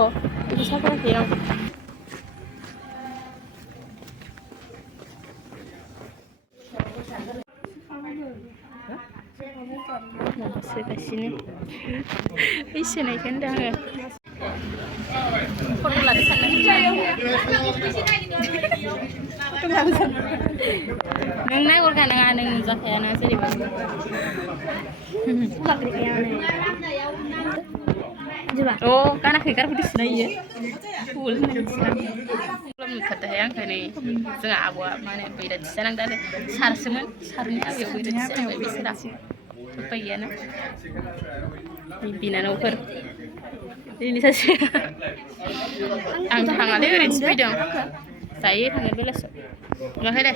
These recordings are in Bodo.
kok. Bisa apa yang? Masih di sini. Di sini kan dah. Foto lagi sana. Neng naik urkan dengan neng zakaya nasi di mana? Oh, karena kikar putih sini ya. Full belum kata yang kini setengah abu mana beda di sana dan sar semen sarnya agak beda di sana bisa dah. Apa ya na? Bina na ukur. Ini saja. Ang ada yang speed dong. Saya hanya belas. Nggak ada.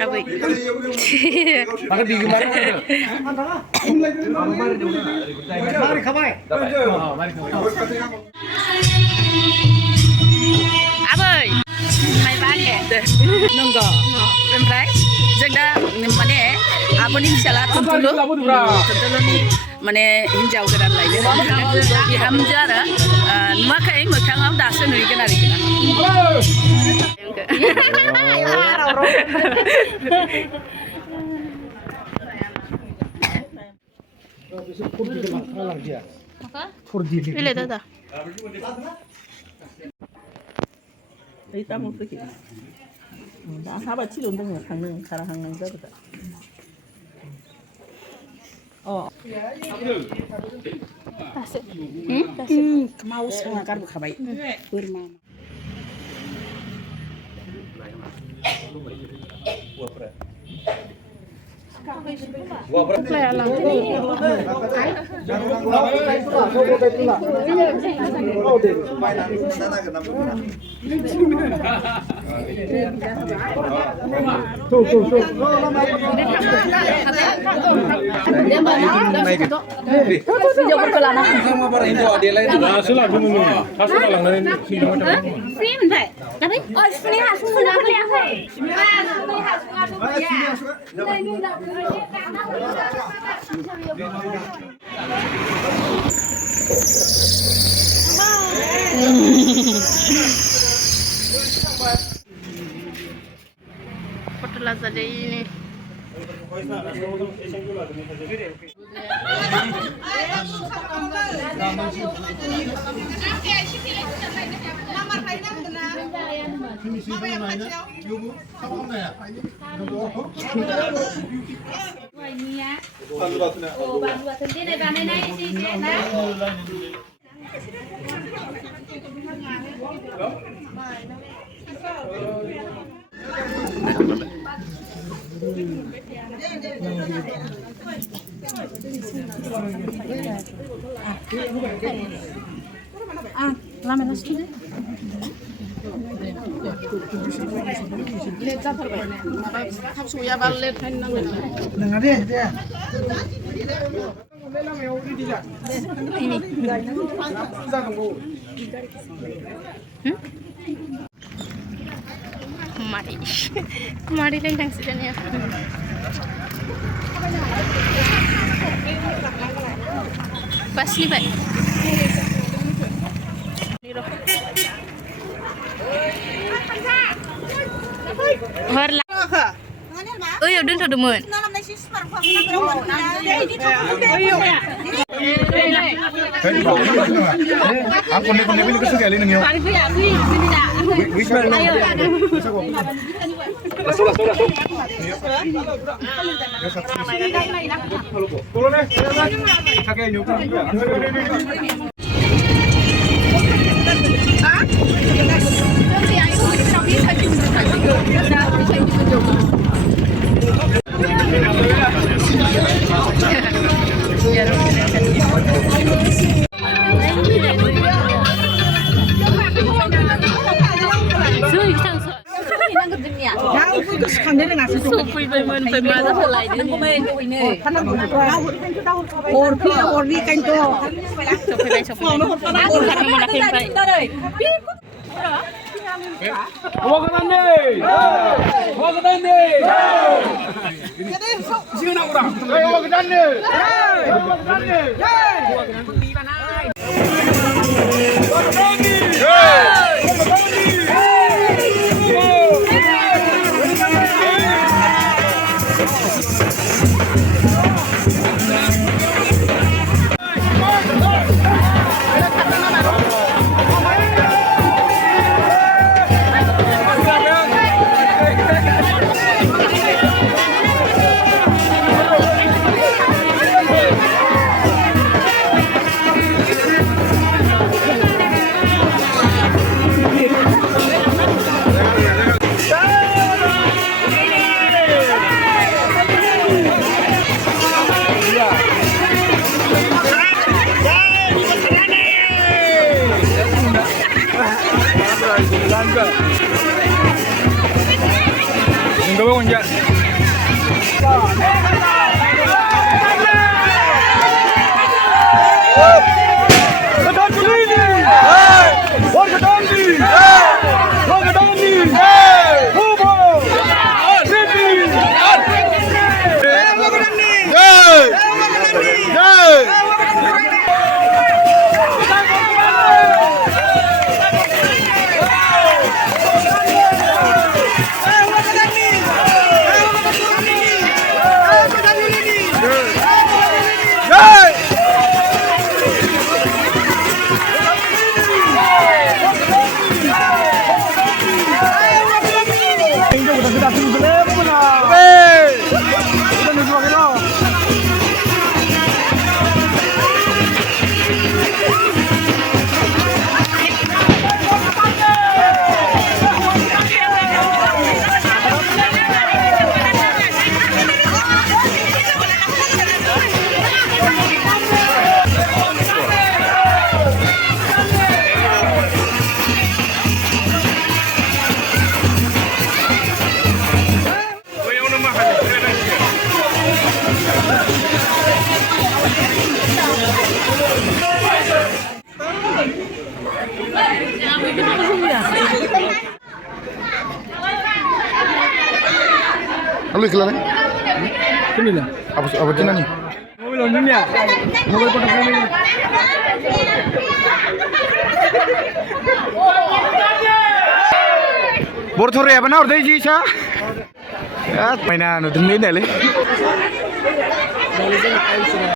Abi. Makan di mana? Mari kamai. Mari kamai. Abi. Mai pakai. Nunggu. Ompray. Jengda mana? Abang ni salah tuntulu. Tuntulu ni mana hinjau geran lain. Bihamja dah. Makai macam apa dah senuri kena dikena. Pilih dah dah. Kita mau pergi. Dah sahabat cilun tengok hang cara hang nang dah. Oh. Tasik. Mau sengakan berkabai. Bermama. Portala saja ini. Lama nasi. Mari, mari lengkang sebenarnya. Pas ni pak. Horla. Oh ya, udah tuh demen. Aku ni kau ni kesukaan kali ni yo. Mau ketan deh. Mau ketan deh. Sini nak orang. Mau ketan deh. Mau ketan deh. Enggak bangun ya. Ketan ini. Ketan ini. Ketan ini. Hubo. Siti. Lalu iklan ini lah. Apa cina nih? Mobil onnya. Mobil potong ini. Bor thore apa na ordai ji sa? Ya, mainan udah ini deh.